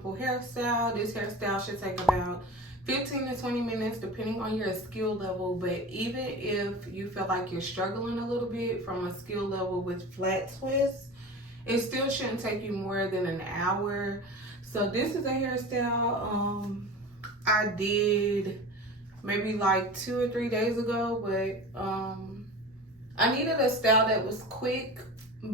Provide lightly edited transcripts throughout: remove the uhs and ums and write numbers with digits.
simple hairstyle. This hairstyle should take about 15 to 20 minutes depending on your skill level, but even if you feel like you're struggling a little bit from a skill level with flat twists, it still shouldn't take you more than an hour. So this is a hairstyle I did maybe like 2 or 3 days ago, but I needed a style that was quick.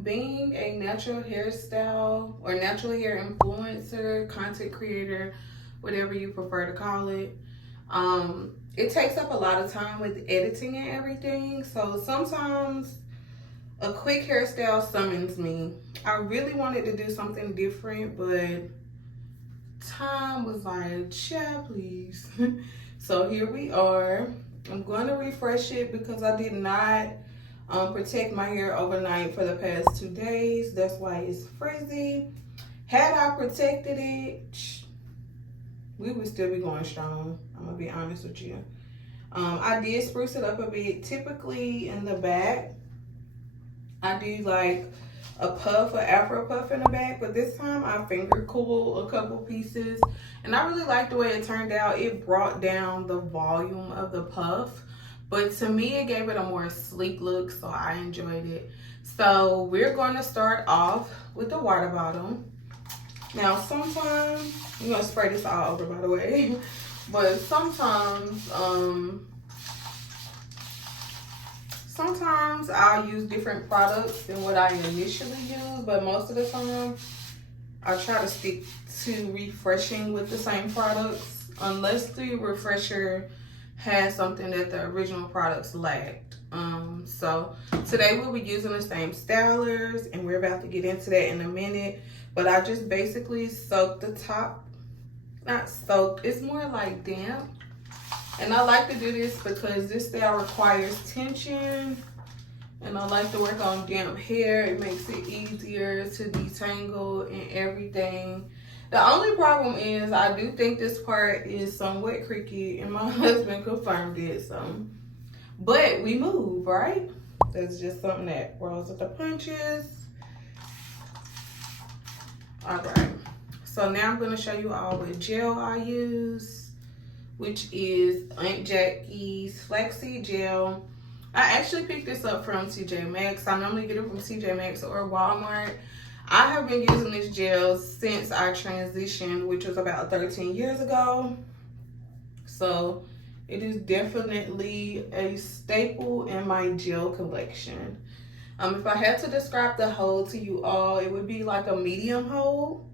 Being a natural hairstyle or natural hair influencer, content creator, whatever you prefer to call it, it takes up a lot of time with editing and everything. So sometimes a quick hairstyle summons me. I really wanted to do something different, but time was like, child, please. So here we are. I'm going to refresh it because I did not protect my hair overnight for the past 2 days. That's why it's frizzy. Had I protected it, we would still be going strong. I'm gonna be honest with you. I did spruce it up a bit. Typically in the back, I do like a puff, or afro puff in the back, but this time I finger cooled a couple pieces, and I really like the way it turned out. It brought down the volume of the puff, but to me it gave it a more sleek look, so I enjoyed it. So we're going to start off with the water bottle. Now sometimes, I'm gonna spray this all over by the way, but sometimes I'll use different products than what I initially use, but most of the time I try to stick to refreshing with the same products unless the refresher has something that the original products lacked. So today we'll be using the same stylers, and we're about to get into that in a minute. But I just basically soaked the top, not soaked, it's more like damp. And I like to do this because this style requires tension, and I like to work on damp hair. It makes it easier to detangle and everything. The only problem is I do think this part is somewhat creaky, and my husband confirmed it. So, but we move, right? That's just something that rolls with the punches. All right, so now I'm gonna show you all what gel I use, which is Aunt Jackie's flaxseed gel. I actually picked this up from TJ Maxx. I normally get it from TJ Maxx or Walmart. I have been using this gel since I transitioned, which was about 13 years ago. So it is definitely a staple in my gel collection. If I had to describe the hold to you all, it would be like a medium hold.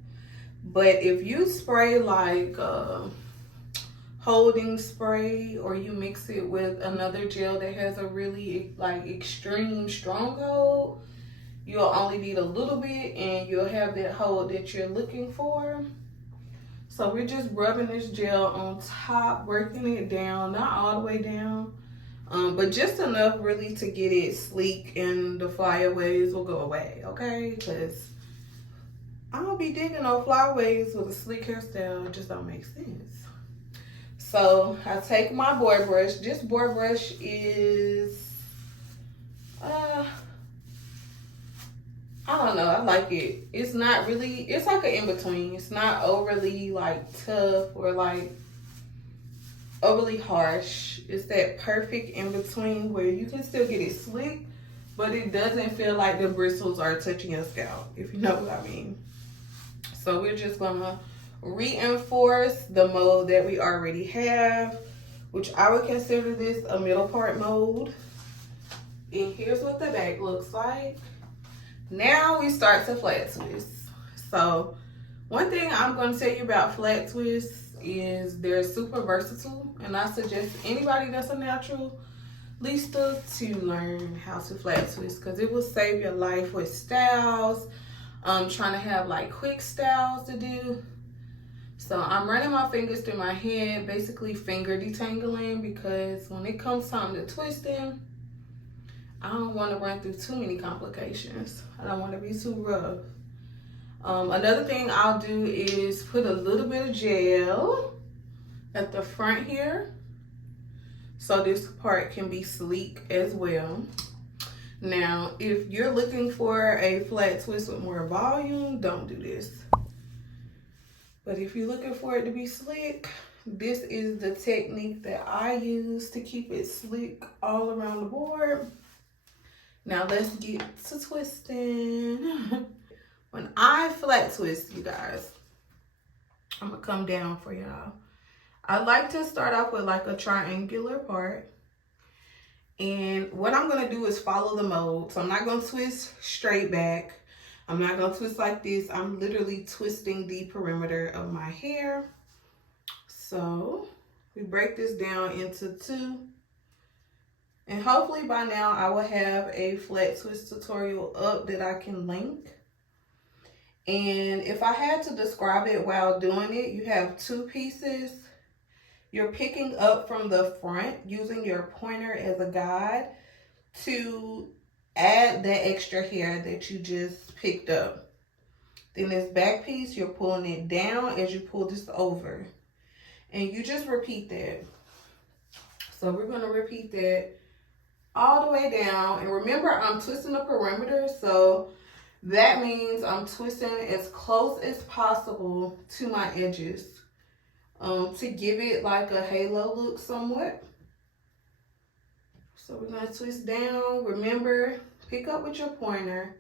But if you spray like holding spray, or you mix it with another gel that has a really like extreme strong hold, you'll only need a little bit and you'll have that hold that you're looking for. So we're just rubbing this gel on top, working it down, not all the way down, but just enough really to get it sleek and the flyaways will go away, okay? Because I don't be digging no flyaways with a sleek hairstyle. It just don't make sense. So I take my board brush. This board brush is, I don't know, I like it. It's not really, it's like an in-between. It's not overly like tough or like overly harsh. It's that perfect in-between where you can still get it slick, but it doesn't feel like the bristles are touching your scalp, if you know what I mean. So we're just gonna reinforce the mold that we already have, which I would consider this a middle part mold. And here's what the back looks like. Now we start to flat twist. So one thing I'm going to tell you about flat twists is they're super versatile, and I suggest anybody that's a natural Lista to learn how to flat twist, because it will save your life with styles. Trying to have like quick styles to do. So I'm running my fingers through my head, basically finger detangling, because when it comes time to twisting, I don't want to run through too many complications. I don't want to be too rough. Another thing I'll do is put a little bit of gel at the front here, so this part can be sleek as well. Now, if you're looking for a flat twist with more volume, don't do this. But if you're looking for it to be slick, this is the technique that I use to keep it slick all around the board. Now let's get to twisting. When I flat twist, you guys, I'm gonna come down for y'all. I like to start off with like a triangular part. And what I'm gonna do is follow the mold. So I'm not gonna twist straight back. I'm not gonna twist like this. I'm literally twisting the perimeter of my hair. So we break this down into 2. And hopefully by now I will have a flat twist tutorial up that I can link. And if I had to describe it while doing it, you have 2 pieces. You're picking up from the front using your pointer as a guide to add that extra hair that you just picked up. Then this back piece, you're pulling it down as you pull this over. And you just repeat that. So we're going to repeat that all the way down. And remember, I'm twisting the perimeter, so that means I'm twisting as close as possible to my edges to give it like a halo look somewhat. So we're going to twist down. Remember, pick up with your pointer.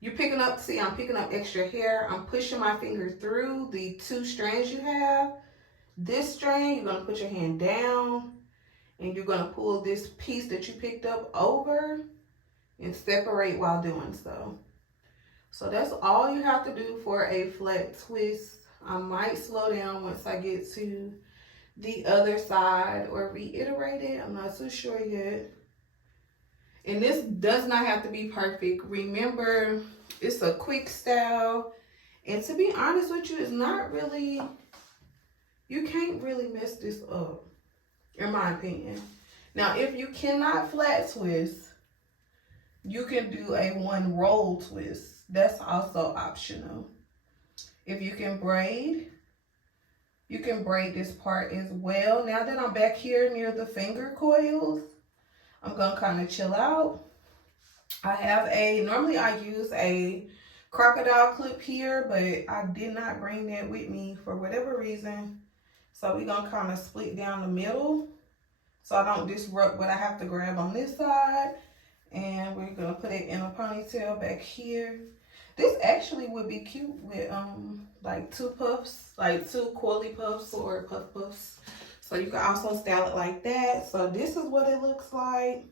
You're picking up, see, I'm picking up extra hair. I'm pushing my finger through the 2 strands you have. This strand, you're going to put your hand down and you're going to pull this piece that you picked up over and separate while doing so. So that's all you have to do for a flat twist. I might slow down once I get to the other side or reiterate it. I'm not so sure yet. And this does not have to be perfect. Remember, it's a quick style. And to be honest with you, it's not really, you can't really mess this up, in my opinion. Now, if you cannot flat twist, you can do a 1 roll twist. That's also optional. If you can braid, you can braid this part as well. Now that I'm back here near the finger coils, I'm gonna kind of chill out. I have normally I use a crocodile clip here, but I did not bring that with me for whatever reason. So we're gonna kind of split down the middle so I don't disrupt what I have to grab on this side. And we're gonna put it in a ponytail back here. This actually would be cute with like 2 puffs, like 2 coily puffs or puffs. So you can also style it like that. So this is what it looks like.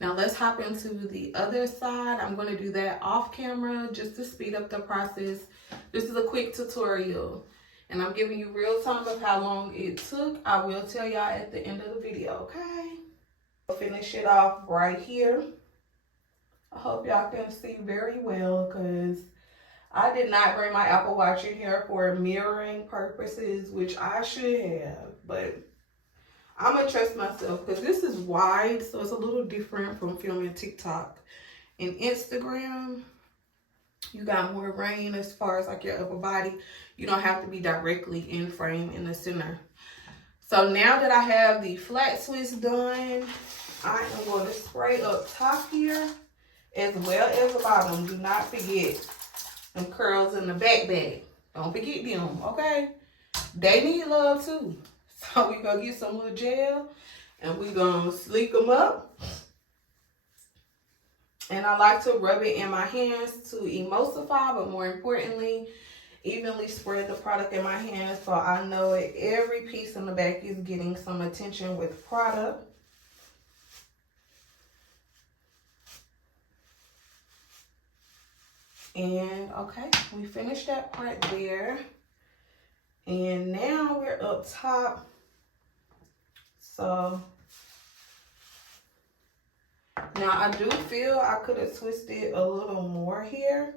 Now let's hop into the other side. I'm going to do that off camera just to speed up the process. This is a quick tutorial and I'm giving you real time of how long it took. I will tell y'all at the end of the video, okay? I'll finish it off right here. I hope y'all can see very well because I did not bring my Apple Watch in here for mirroring purposes, which I should have, but I'm going to trust myself because this is wide, so it's a little different from filming TikTok and Instagram. You got more range as far as like your upper body. You don't have to be directly in frame in the center. So now that I have the flat twist done, I am going to spray up top here as well as the bottom. Do not forget them curls in the back bag. Don't forget them, okay? They need love too. So we're going to get some little gel and we're going to sleek them up. And I like to rub it in my hands to emulsify, but more importantly, evenly spread the product in my hands so I know that every piece in the back is getting some attention with product. And okay, we finished that part there. And now we're up top. So now I do feel I could have twisted a little more here.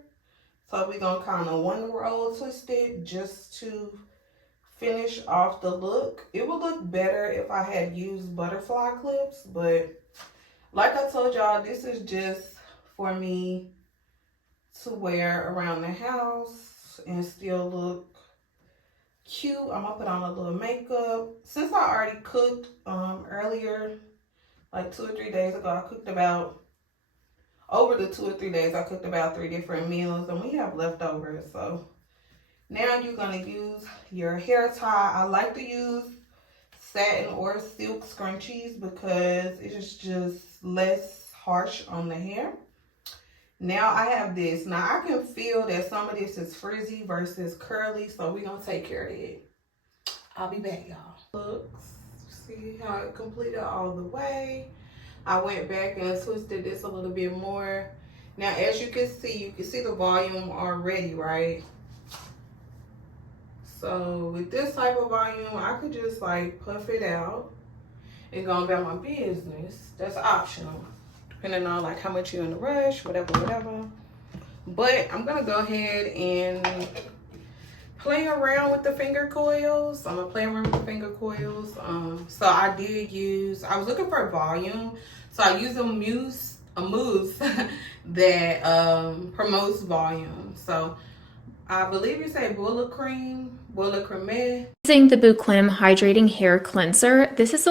So we're gonna kind of 1 roll twist it just to finish off the look. It would look better if I had used butterfly clips, but like I told y'all, this is just for me to wear around the house and still look cute. I'm gonna put on a little makeup. Since I already cooked earlier, like 2 or 3 days ago, I cooked about, over the 2 or 3 days, I cooked about 3 different meals and we have leftovers. So Now you're gonna use your hair tie. I like to use satin or silk scrunchies because it's just less harsh on the hair. Now I have this. Now I can feel that some of this is frizzy versus curly, so we're gonna take care of it. I'll be back, y'all. Looks, see how it completed all the way. I went back and twisted this a little bit more. Now as you can see the volume already, right? So with this type of volume, I could just like puff it out and go about my business. That's optional, depending on like how much you're in a rush, whatever. But I'm gonna go ahead and play around with the finger coils. I'm gonna play around with the finger coils. So I was looking for volume. So I used a mousse that promotes volume. So I believe you say Boula Creme. Using the Bouclem Hydrating Hair Cleanser. This is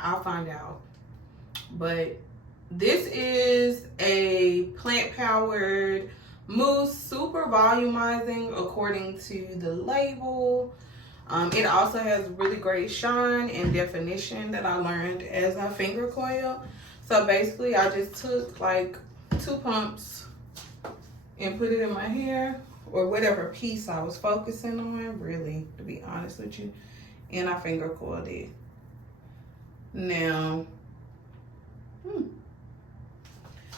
I'll find out. But this is a plant-powered mousse, super volumizing according to the label. It also has really great shine and definition that I learned as a finger coil. So basically I just took like 2 pumps and put it in my hair, or whatever piece I was focusing on, really, to be honest with you, and I finger coiled it. Now,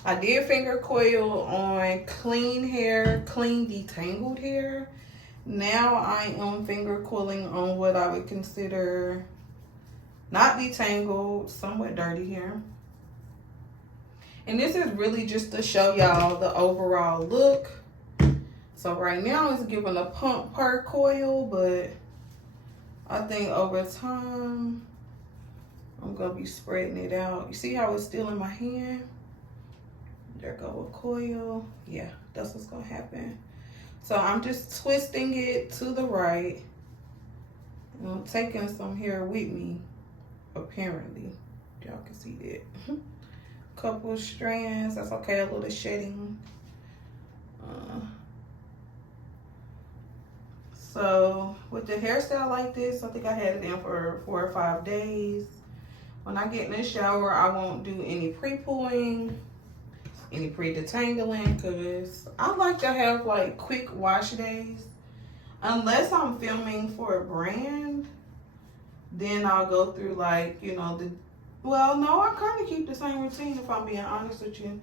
I did finger coil on clean hair, clean detangled hair. Now I am finger coiling on what I would consider not detangled, somewhat dirty hair. And this is really just to show y'all the overall look. So right now it's giving a pump per coil, but I think over time I'm gonna be spreading it out. You see how it's still in my hand? There go a coil. Yeah, that's what's gonna happen. So I'm just twisting it to the right. And I'm taking some hair with me, apparently. Y'all can see that. Couple of strands, that's okay, a little shedding. So with the hairstyle like this, I think I had it in for 4 or 5 days. When I get in the shower, I won't do any pre-pooling, any pre-detangling, because I like to have like quick wash days. Unless I'm filming for a brand, then I'll go through like, you know, well, no, I kind of keep the same routine if I'm being honest with you.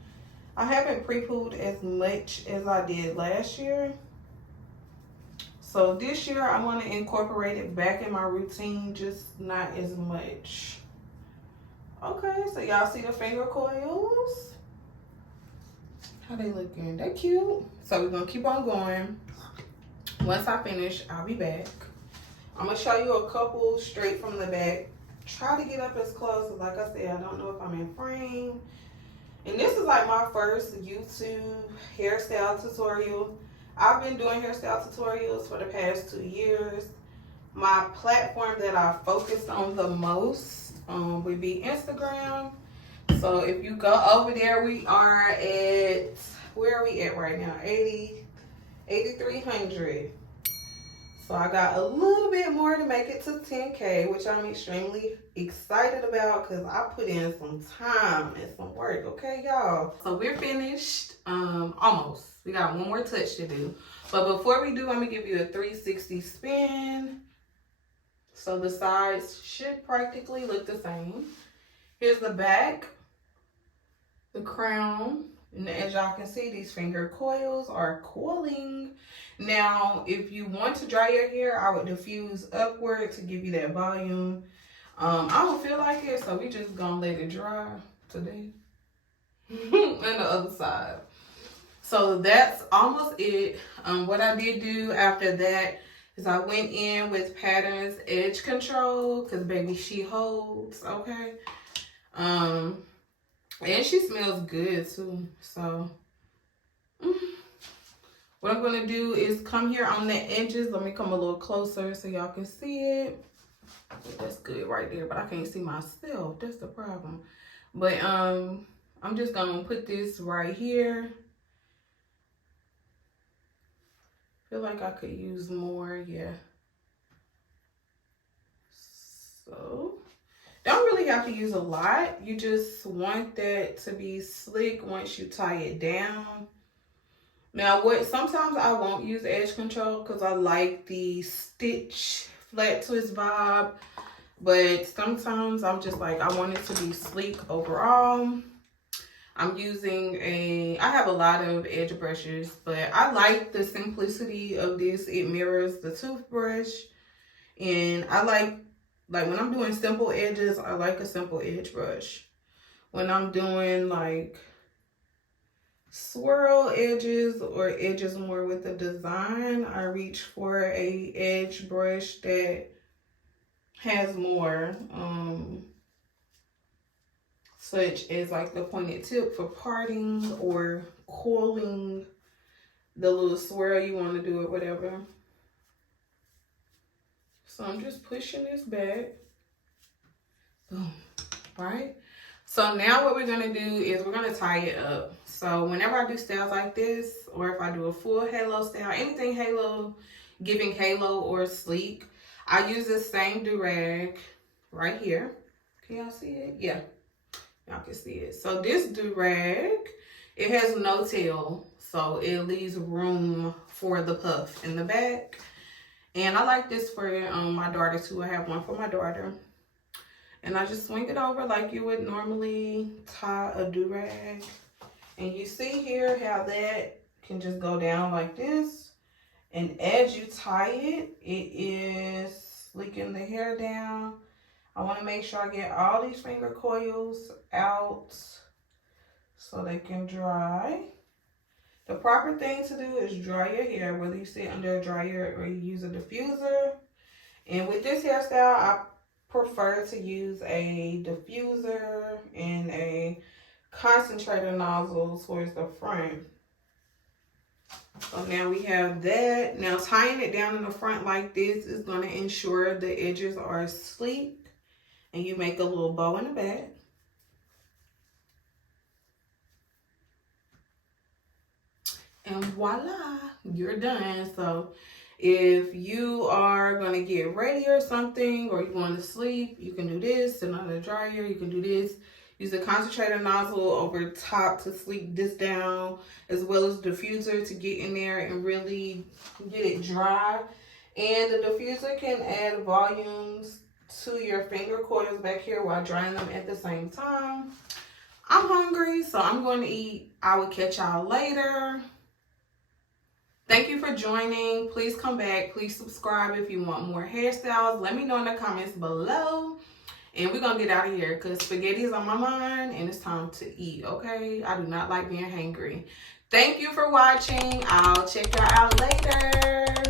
I haven't pre-pooled as much as I did last year. So this year I want to incorporate it back in my routine, just not as much. Okay, so y'all see the finger coils? How they looking? They cute. So we're gonna keep on going. Once I finish, I'll be back. I'm gonna show you a couple straight from the back. Try to get up as close, like I said, I don't know if I'm in frame. And this is like my first YouTube hairstyle tutorial. I've been doing hairstyle tutorials for the past 2 years. My platform that I focused on the most would be Instagram. So if you go over there, we are at, where are we at right now? 8,300. So I got a little bit more to make it to 10K, which I'm extremely excited about because I put in some time and some work, okay, y'all? So we're finished, almost. We got one more touch to do. But before we do, I'm gonna give you a 360 spin. So the sides should practically look the same. Here's the back, the crown. And as y'all can see, these finger coils are coiling. Now, if you want to dry your hair, I would diffuse upward to give you that volume. I don't feel like it, so we just gonna let it dry today. And the other side. So that's almost it. What I did do after that is I went in with Pattern's Edge Control, because baby, she holds, okay? And she smells good too. So what I'm gonna do is come here on the edges. Let me come a little closer so y'all can see it. That's good right there, but I can't see myself. That's the problem. But I'm just gonna put this right here. feel like I could use more, yeah. So, don't really have to use a lot. You just want that to be slick once you tie it down. Now, sometimes I won't use edge control because I like the stitch flat twist vibe. But sometimes I'm just like, I want it to be sleek overall. I'm using I have a lot of edge brushes, but I like the simplicity of this. It mirrors the toothbrush. And I like when I'm doing simple edges, I like a simple edge brush. When I'm doing like swirl edges or edges more with a design, I reach for a edge brush that has more such as like the pointed tip for parting or coiling the little swirl you want to do or whatever. So I'm just pushing this back. Boom. Right? So now what we're going to do is we're going to tie it up. So whenever I do styles like this, or if I do a full halo style, anything halo, giving halo or sleek, I use the same do-rag right here. Can y'all see it? Yeah, y'all can see it. So this do-rag, it has no tail, so it leaves room for the puff in the back. And I like this for my daughter too. I have one for my daughter. And I just swing it over like you would normally tie a do-rag. And you see here how that can just go down like this. And as you tie it, it is slicking the hair down. I want to make sure I get all these finger coils out so they can dry. The proper thing to do is dry your hair, whether you sit under a dryer or you use a diffuser. And with this hairstyle, I prefer to use a diffuser and a concentrator nozzle towards the front. So now we have that. Now tying it down in the front like this is going to ensure the edges are sleek. And you make a little bow in the back. And voila, you're done. So if you are going to get ready or something, or you want to sleep, you can do this. Sit under the dryer, you can do this. Use the concentrator nozzle over top to sleep this down, as well as diffuser to get in there and really get it dry. And the diffuser can add volumes to your finger coils back here while drying them at the same time. I'm hungry, so I'm going to eat. I will catch y'all later. Thank you for joining. Please come back. Please subscribe if you want more hairstyles. Let me know in the comments below. And we're going to get out of here because spaghetti is on my mind and it's time to eat, okay? I do not like being hangry. Thank you for watching. I'll check y'all out later.